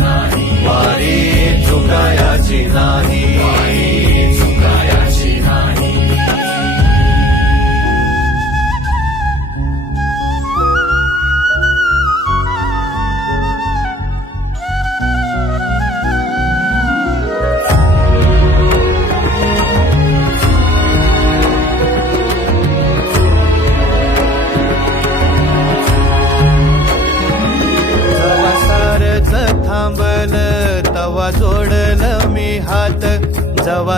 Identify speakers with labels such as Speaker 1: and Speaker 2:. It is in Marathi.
Speaker 1: नाही. वारी चुकायाची नाही.